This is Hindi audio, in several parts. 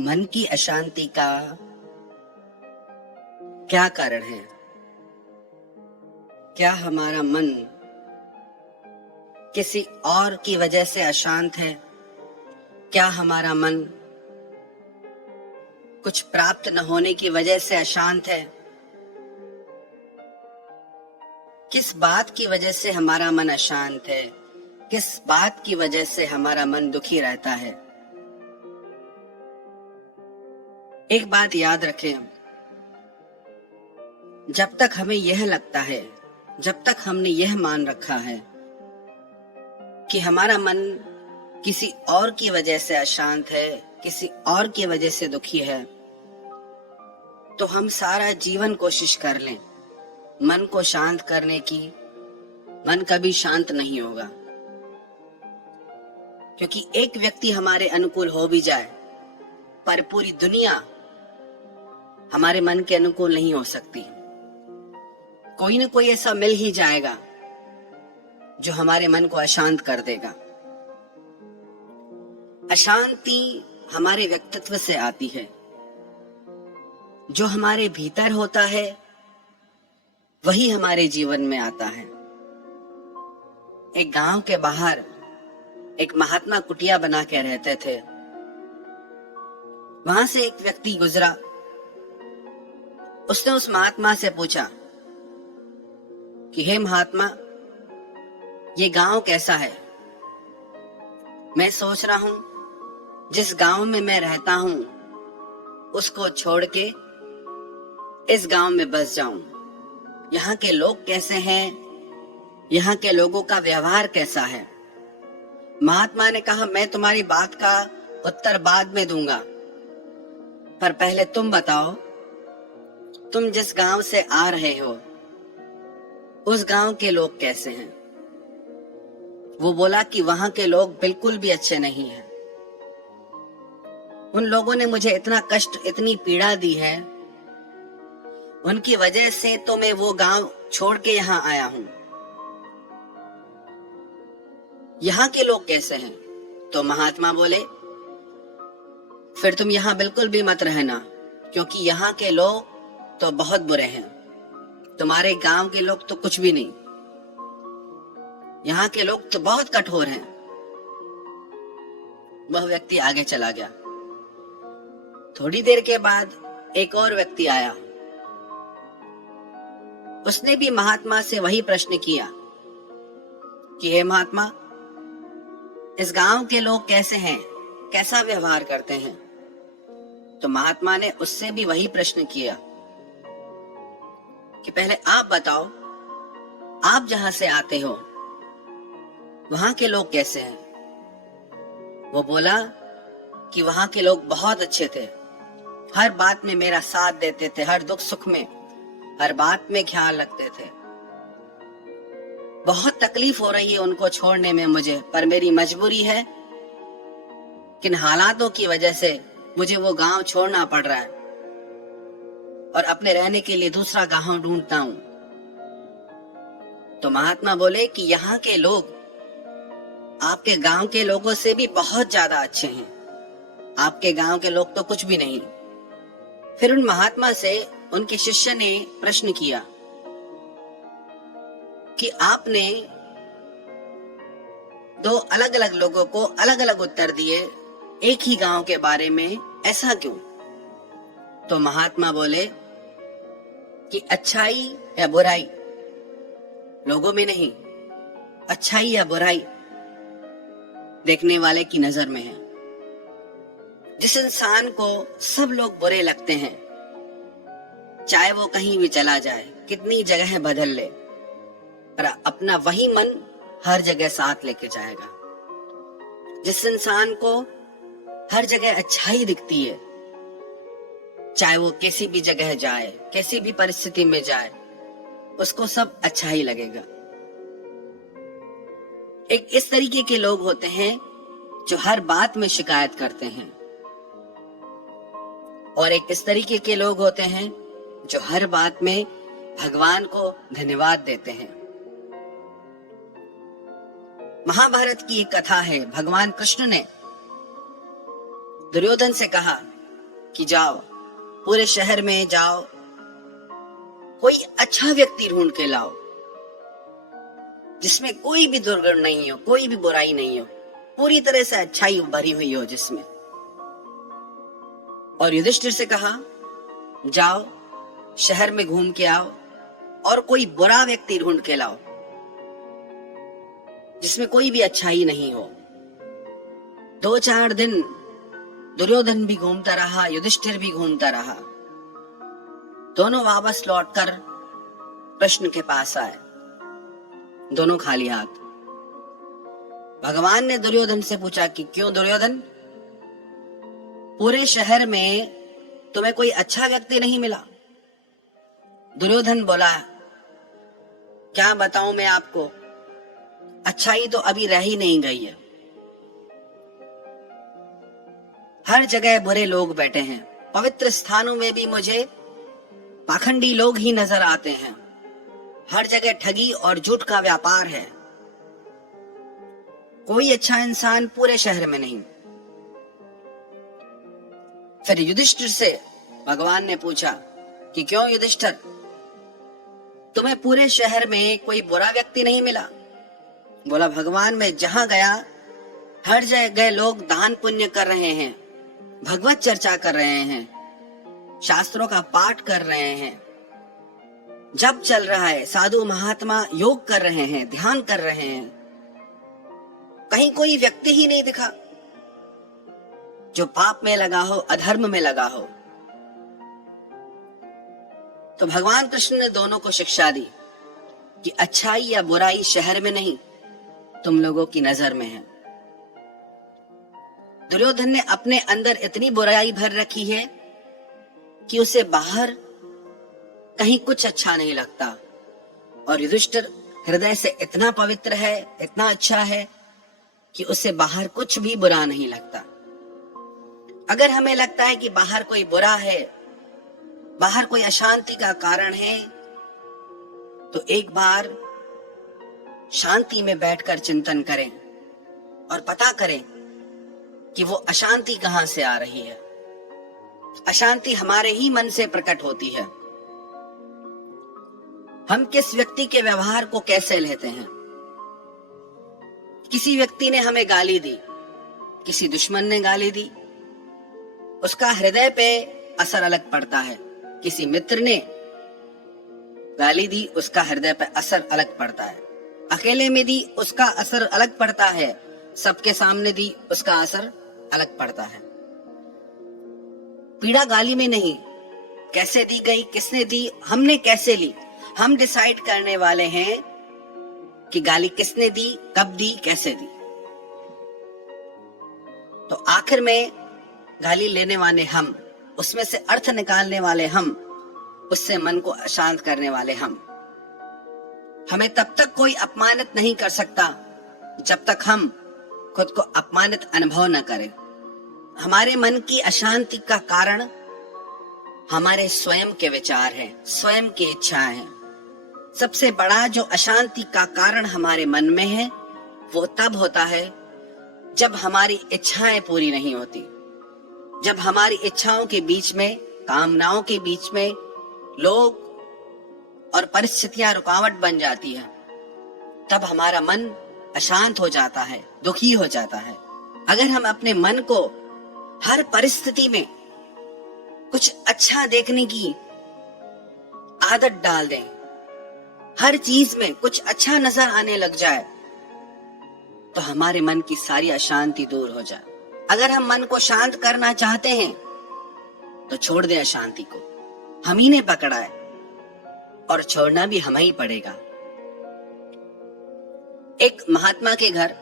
मन की अशांति का क्या कारण है? क्या हमारा मन किसी और की वजह से अशांत है? क्या हमारा मन कुछ प्राप्त न होने की वजह से अशांत है? किस बात की वजह से हमारा मन अशांत है? किस बात की वजह से हमारा मन दुखी रहता है? एक बात याद रखें, जब तक हमें यह लगता है, जब तक हमने यह मान रखा है कि हमारा मन किसी और की वजह से अशांत है, किसी और की वजह से दुखी है, तो हम सारा जीवन कोशिश कर लें मन को शांत करने की, मन कभी शांत नहीं होगा। क्योंकि एक व्यक्ति हमारे अनुकूल हो भी जाए, पर पूरी दुनिया हमारे मन के अनुकूल नहीं हो सकती। कोई न कोई ऐसा मिल ही जाएगा जो हमारे मन को अशांत कर देगा। अशांति हमारे व्यक्तित्व से आती है। जो हमारे भीतर होता है वही हमारे जीवन में आता है। एक गांव के बाहर एक महात्मा कुटिया बना के रहते थे। वहां से एक व्यक्ति गुजरा। उसने उस महात्मा से पूछा कि हे महात्मा, ये गांव कैसा है? मैं सोच रहा हूं जिस गांव में मैं रहता हूं उसको छोड़ के इस गांव में बस जाऊं। यहाँ के लोग कैसे हैं? यहाँ के लोगों का व्यवहार कैसा है? महात्मा ने कहा, मैं तुम्हारी बात का उत्तर बाद में दूंगा, पर पहले तुम बताओ, तुम जिस गांव से आ रहे हो उस गांव के लोग कैसे हैं? वो बोला कि वहां के लोग बिल्कुल भी अच्छे नहीं हैं। उन लोगों ने मुझे इतना कष्ट, इतनी पीड़ा दी है, उनकी वजह से तो मैं वो गांव छोड़ के यहाँ आया हूं। यहाँ के लोग कैसे हैं? तो महात्मा बोले, फिर तुम यहाँ बिल्कुल भी मत रहना, क्योंकि यहाँ के लोग तो बहुत बुरे हैं। तुम्हारे गांव के लोग तो कुछ भी नहीं। यहाँ के लोग तो बहुत कठोर हैं। वह व्यक्ति आगे चला गया। थोड़ी देर के बाद एक और व्यक्ति आया। उसने भी महात्मा से वही प्रश्न किया कि हे महात्मा, इस गांव के लोग कैसे हैं, कैसा व्यवहार करते हैं? तो महात्मा ने उससे भी वही प्रश्न किया कि पहले आप बताओ, आप जहां से आते हो वहां के लोग कैसे हैं? वो बोला कि वहां के लोग बहुत अच्छे थे, हर बात में मेरा साथ देते थे, हर दुख सुख में, हर बात में ख्याल रखते थे। बहुत तकलीफ हो रही है उनको छोड़ने में मुझे, पर मेरी मजबूरी है, किन हालातों की वजह से मुझे वो गांव छोड़ना पड़ रहा है और अपने रहने के लिए दूसरा गांव ढूंढता हूं। तो महात्मा बोले कि यहाँ के लोग आपके गांव के लोगों से भी बहुत ज्यादा अच्छे हैं। आपके गांव के लोग तो कुछ भी नहीं। फिर उन महात्मा से उनके शिष्य ने प्रश्न किया कि आपने दो अलग अलग लोगों को अलग अलग उत्तर दिए एक ही गांव के बारे में, ऐसा क्यों? तो महात्मा बोले कि अच्छाई या बुराई लोगों में नहीं, अच्छाई या बुराई देखने वाले की नजर में है। जिस इंसान को सब लोग बुरे लगते हैं, चाहे वो कहीं भी चला जाए, कितनी जगह बदल ले, पर अपना वही मन हर जगह साथ लेके जाएगा। जिस इंसान को हर जगह अच्छाई दिखती है, चाहे वो किसी भी जगह जाए, किसी भी परिस्थिति में जाए, उसको सब अच्छा ही लगेगा। एक इस तरीके के लोग होते हैं जो हर बात में शिकायत करते हैं, और एक इस तरीके के लोग होते हैं जो हर बात में भगवान को धन्यवाद देते हैं। महाभारत की एक कथा है। भगवान कृष्ण ने दुर्योधन से कहा कि जाओ पूरे शहर में जाओ, कोई अच्छा व्यक्ति ढूंढ के लाओ जिसमें कोई भी दुर्गुण नहीं हो, कोई भी बुराई नहीं हो, पूरी तरह से अच्छाई भरी हुई हो जिसमें। और युधिष्ठिर से कहा जाओ शहर में घूम के आओ और कोई बुरा व्यक्ति ढूंढ के लाओ जिसमें कोई भी अच्छाई नहीं हो। 2-4 दिन दुर्योधन भी घूमता रहा, युधिष्ठिर भी घूमता रहा। दोनों वापस लौटकर कृष्ण के पास आए, दोनों खाली हाथ। भगवान ने दुर्योधन से पूछा कि क्यों दुर्योधन, पूरे शहर में तुम्हें कोई अच्छा व्यक्ति नहीं मिला? दुर्योधन बोला क्या बताऊं मैं आपको, अच्छाई तो अभी रह ही नहीं गई है। हर जगह बुरे लोग बैठे हैं, पवित्र स्थानों में भी मुझे पाखंडी लोग ही नजर आते हैं। हर जगह ठगी और झूठ का व्यापार है, कोई अच्छा इंसान पूरे शहर में नहीं। फिर युधिष्ठिर से भगवान ने पूछा कि क्यों युधिष्ठिर, तुम्हें पूरे शहर में कोई बुरा व्यक्ति नहीं मिला? बोला भगवान मैं जहां गया हर जगह लोग दान पुण्य कर रहे हैं, भगवत चर्चा कर रहे हैं, शास्त्रों का पाठ कर रहे हैं, जप चल रहा है, साधु महात्मा योग कर रहे हैं, ध्यान कर रहे हैं। कहीं कोई व्यक्ति ही नहीं दिखा जो पाप में लगा हो, अधर्म में लगा हो। तो भगवान कृष्ण ने दोनों को शिक्षा दी कि अच्छाई या बुराई शहर में नहीं, तुम लोगों की नजर में है। दुर्योधन ने अपने अंदर इतनी बुराई भर रखी है कि उसे बाहर कहीं कुछ अच्छा नहीं लगता, और युधिष्ठिर हृदय से इतना पवित्र है, इतना अच्छा है कि उसे बाहर कुछ भी बुरा नहीं लगता। अगर हमें लगता है कि बाहर कोई बुरा है, बाहर कोई अशांति का कारण है, तो एक बार शांति में बैठकर चिंतन करें और पता करें कि वो अशांति कहां से आ रही है। अशांति हमारे ही मन से प्रकट होती है। हम किस व्यक्ति के व्यवहार को कैसे लेते हैं। किसी व्यक्ति ने हमें गाली दी, किसी दुश्मन ने गाली दी, उसका हृदय पे असर अलग पड़ता है। किसी मित्र ने गाली दी, उसका हृदय पे असर अलग पड़ता है। अकेले में दी उसका असर अलग पड़ता है, सबके सामने दी उसका असर अलग पड़ता है। पीड़ा गाली में नहीं, कैसे दी गई, किसने दी, हमने कैसे ली, हम डिसाइड करने वाले हैं कि गाली किसने दी, कब दी, कैसे दी। तो आखिर में गाली लेने वाले हम, उसमें से अर्थ निकालने वाले हम, उससे मन को अशांत करने वाले हम। हमें तब तक कोई अपमानित नहीं कर सकता जब तक हम खुद को अपमानित अनुभव न करें। हमारे मन की अशांति का कारण हमारे स्वयं के विचार हैं, स्वयं की इच्छाएं हैं। सबसे बड़ा जो अशांति का कारण हमारे मन में है वो तब होता है जब हमारी इच्छाएं पूरी नहीं होती, जब हमारी इच्छाओं के बीच में, कामनाओं के बीच में लोग और परिस्थितियां रुकावट बन जाती है। तब हमारा मन अशांत हो जाता है, दुखी हो जाता है। अगर हम अपने मन को हर परिस्थिति में कुछ अच्छा देखने की आदत डाल दें, हर चीज में कुछ अच्छा नजर आने लग जाए, तो हमारे मन की सारी अशांति दूर हो जाए। अगर हम मन को शांत करना चाहते हैं तो छोड़ दें अशांति को, हम ही ने पकड़ा है और छोड़ना भी हमें ही पड़ेगा। एक महात्मा के घर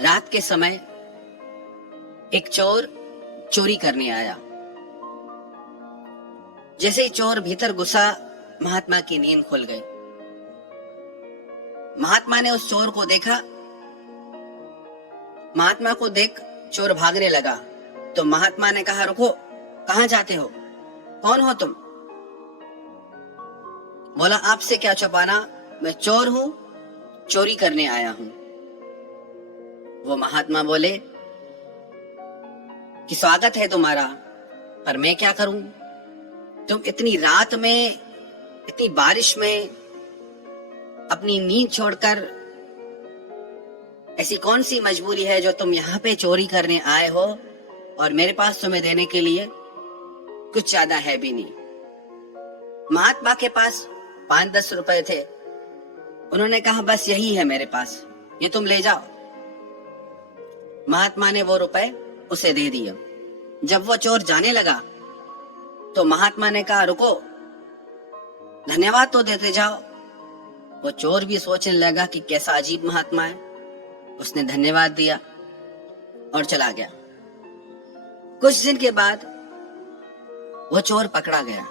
रात के समय एक चोर चोरी करने आया। जैसे ही चोर भीतर घुसा, महात्मा की नींद खुल गई। महात्मा ने उस चोर को देखा। महात्मा को देख चोर भागने लगा तो महात्मा ने कहा, रुको, कहां जाते हो, कौन हो तुम? बोला, आपसे क्या छुपाना, मैं चोर हूं, चोरी करने आया हूं। वो महात्मा बोले कि स्वागत है तुम्हारा, पर मैं क्या करूं? तुम इतनी रात में, इतनी बारिश में अपनी नींद छोड़कर, ऐसी कौन सी मजबूरी है जो तुम यहाँ पे चोरी करने आए हो और मेरे पास तुम्हें देने के लिए कुछ ज्यादा है भी नहीं। महात्मा के पास 5-10 रुपए थे। उन्होंने कहा बस यही है मेरे पास, ये तुम ले जाओ। महात्मा ने वो रुपए उसे दे दिए। जब वो चोर जाने लगा तो महात्मा ने कहा रुको, धन्यवाद तो देते जाओ। वो चोर भी सोचने लगा कि कैसा अजीब महात्मा है। उसने धन्यवाद दिया और चला गया। कुछ दिन के बाद वो चोर पकड़ा गया।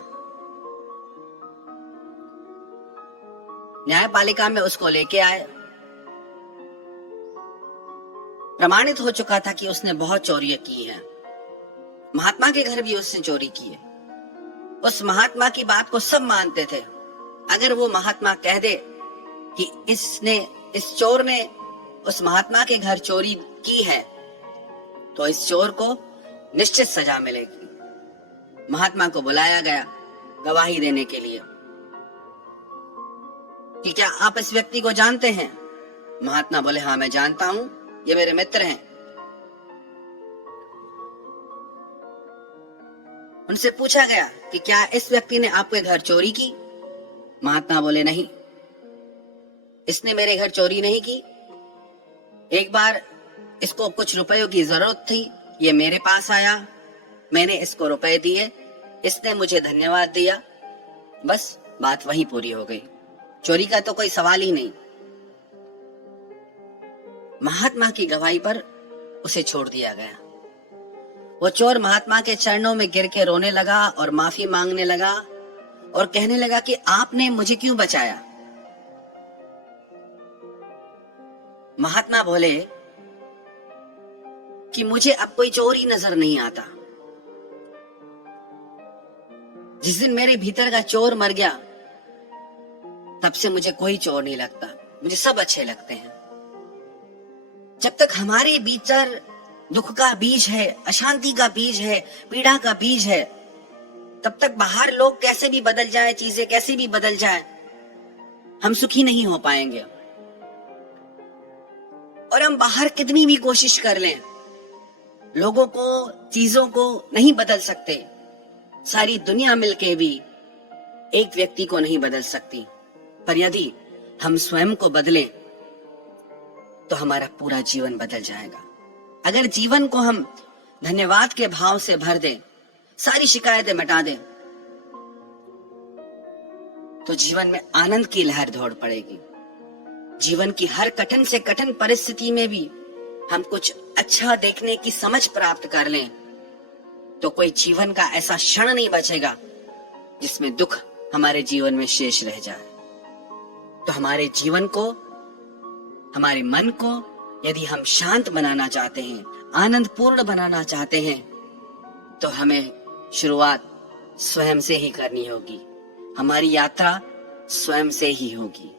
न्यायपालिका में उसको लेके आए। प्रमाणित हो चुका था कि उसने बहुत चोरियां की हैं। महात्मा के घर भी उसने चोरी की है। उस महात्मा की बात को सब मानते थे। अगर वो महात्मा कह दे कि इस चोर ने उस महात्मा के घर चोरी की है, तो इस चोर को निश्चित सजा मिलेगी। महात्मा को बुलाया गया गवाही देने के लिए कि क्या आप इस व्यक्ति को जानते हैं? महात्मा बोले हाँ मैं जानता हूं, ये मेरे मित्र हैं। उनसे पूछा गया कि क्या इस व्यक्ति ने आपके घर चोरी की? महात्मा बोले नहीं, इसने मेरे घर चोरी नहीं की। एक बार इसको कुछ रुपयों की जरूरत थी, ये मेरे पास आया, मैंने इसको रुपए दिए, इसने मुझे धन्यवाद दिया, बस बात वहीं पूरी हो गई। चोरी का तो कोई सवाल ही नहीं। महात्मा की गवाही पर उसे छोड़ दिया गया। वो चोर महात्मा के चरणों में गिर के रोने लगा और माफी मांगने लगा और कहने लगा कि आपने मुझे क्यों बचाया? महात्मा बोले कि मुझे अब कोई चोर ही नजर नहीं आता। जिस दिन मेरे भीतर का चोर मर गया, तब से मुझे कोई चोर नहीं लगता, मुझे सब अच्छे लगते हैं। जब तक हमारे भीतर दुख का बीज है, अशांति का बीज है, पीड़ा का बीज है, तब तक बाहर लोग कैसे भी बदल जाए, चीजें कैसे भी बदल जाए, हम सुखी नहीं हो पाएंगे। और हम बाहर कितनी भी कोशिश कर लें, लोगों को, चीजों को नहीं बदल सकते। सारी दुनिया मिलके भी एक व्यक्ति को नहीं बदल सकती। पर यदि हम स्वयं को बदलें तो हमारा पूरा जीवन बदल जाएगा। अगर जीवन को हम धन्यवाद के भाव से भर दें, सारी शिकायतें मिटा दें, तो जीवन में आनंद की लहर दौड़ पड़ेगी। जीवन की हर कठिन से कठिन परिस्थिति में भी हम कुछ अच्छा देखने की समझ प्राप्त कर लें, तो कोई जीवन का ऐसा क्षण नहीं बचेगा जिसमें दुख हमारे जीवन में शेष रह जाए। तो हमारे जीवन को, हमारे मन को यदि हम शांत बनाना चाहते हैं, आनंद पूर्ण बनाना चाहते हैं, तो हमें शुरुआत स्वयं से ही करनी होगी। हमारी यात्रा स्वयं से ही होगी।